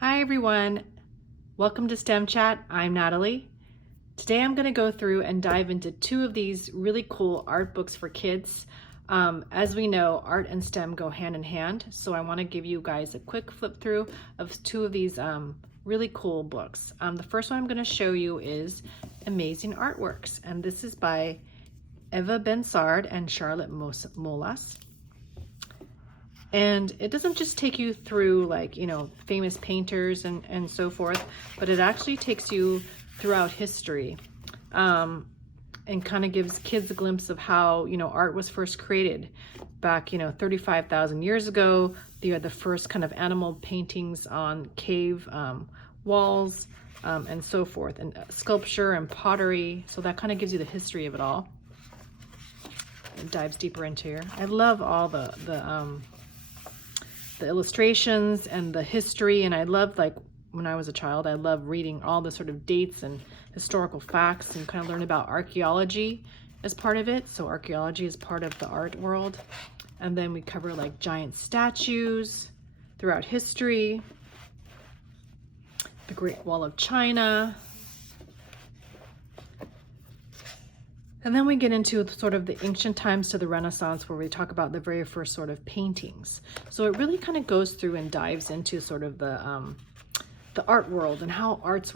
Hi everyone, welcome to STEM Chat. I'm Natalie. Today I'm going to go through and dive into two of these really cool art books for kids. As we know, art and STEM go hand in hand, so I want to give you guys a quick flip through of two of these really cool books. The first one I'm going to show you is Amazing Artworks, and this is by Eva Bensard and Charlotte Molas. And it doesn't just take you through famous painters and so forth, but it actually takes you throughout history and kind of gives kids a glimpse of how, art was first created back, 35,000 years ago. They had the first kind of animal paintings on cave walls and so forth, and sculpture and pottery. So that kind of gives you the history of it all. It dives deeper into here. I love all the illustrations and the history, and I loved, when I was a child, I loved reading all the sort of dates and historical facts and kind of learn about archaeology as part of it. So archaeology is part of the art world. And then we cover giant statues throughout history, the Great Wall of China. And then we get into sort of the ancient times to the Renaissance, where we talk about the very first sort of paintings. So it really kind of goes through and dives into sort of the art world and how art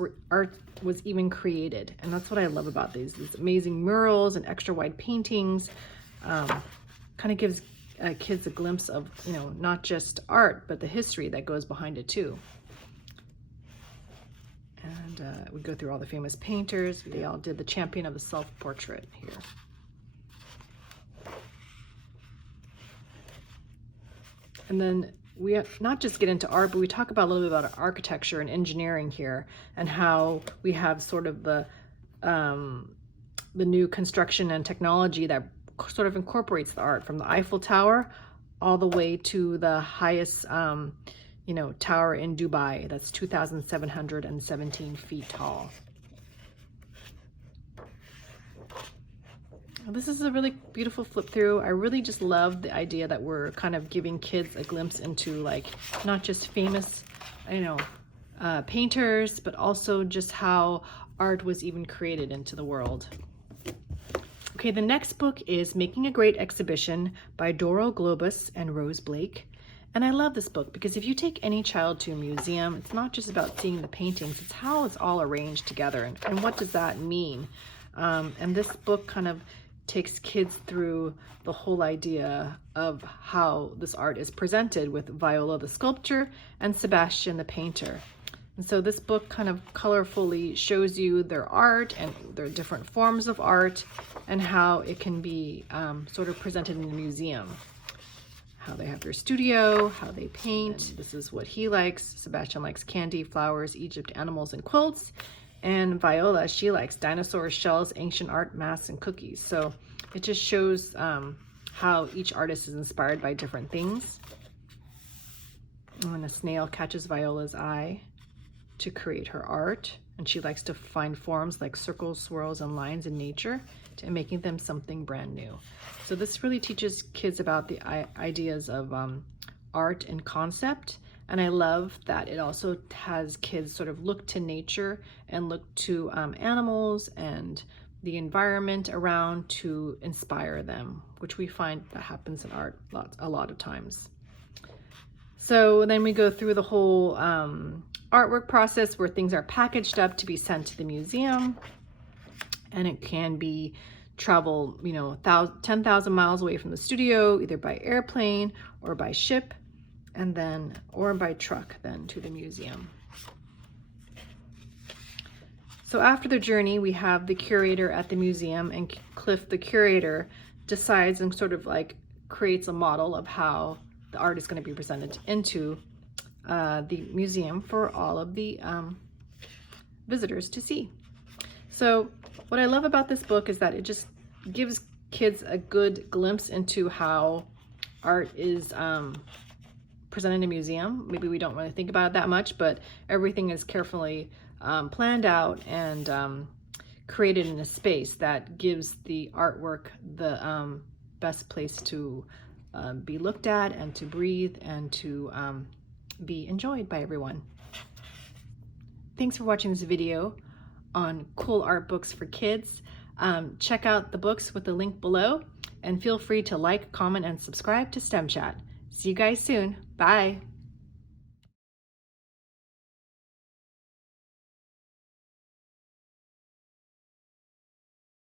was even created. And that's what I love about these amazing murals and extra wide paintings. Kind of gives kids a glimpse of, not just art, but the history that goes behind it too. And we go through all the famous painters. They all did the champion of the self-portrait here. And then we not just get into art, but we talk about a little bit about architecture and engineering here, and how we have sort of the new construction and technology that sort of incorporates the art, from the Eiffel Tower all the way to the highest tower in Dubai. That's 2,717 feet tall. This is a really beautiful flip through. I really just love the idea that we're kind of giving kids a glimpse into not just famous, painters, but also just how art was even created into the world. Okay, the next book is Making a Great Exhibition by Doro, Globus, and Rose Blake. And I love this book because if you take any child to a museum, it's not just about seeing the paintings, it's how it's all arranged together and what does that mean. And this book kind of takes kids through the whole idea of how this art is presented, with Viola the sculptor and Sebastian the painter. And so this book kind of colorfully shows you their art and their different forms of art and how it can be sort of presented in a museum. How they have their studio, how they paint. This is what he likes. Sebastian likes candy, flowers, Egypt, animals, and quilts. And Viola, she likes dinosaurs, shells, ancient art, masks, and cookies. So it just shows how each artist is inspired by different things. And a snail catches Viola's eye to create her art. And she likes to find forms like circles, swirls, and lines in nature, and making them something brand new. So this really teaches kids about the ideas of art and concept. And I love that it also has kids sort of look to nature and look to animals and the environment around to inspire them, which we find that happens in art a lot of times. So then we go through the whole artwork process, where things are packaged up to be sent to the museum. And it can be travel, 10,000 miles away from the studio, either by airplane or by ship, and then, or by truck then to the museum. So after the journey, we have the curator at the museum, and Cliff, the curator, decides and sort of creates a model of how the art is going to be presented into the museum for all of the visitors to see. So what I love about this book is that it just gives kids a good glimpse into how art is presented in a museum. Maybe we don't really think about it that much, but everything is carefully planned out and created in a space that gives the artwork the best place to be looked at and to breathe and to be enjoyed by everyone. Thanks for watching this video on cool art books for kids. Check out the books with the link below, and feel free to like, comment, and subscribe to STEM Chat. See you guys soon. Bye.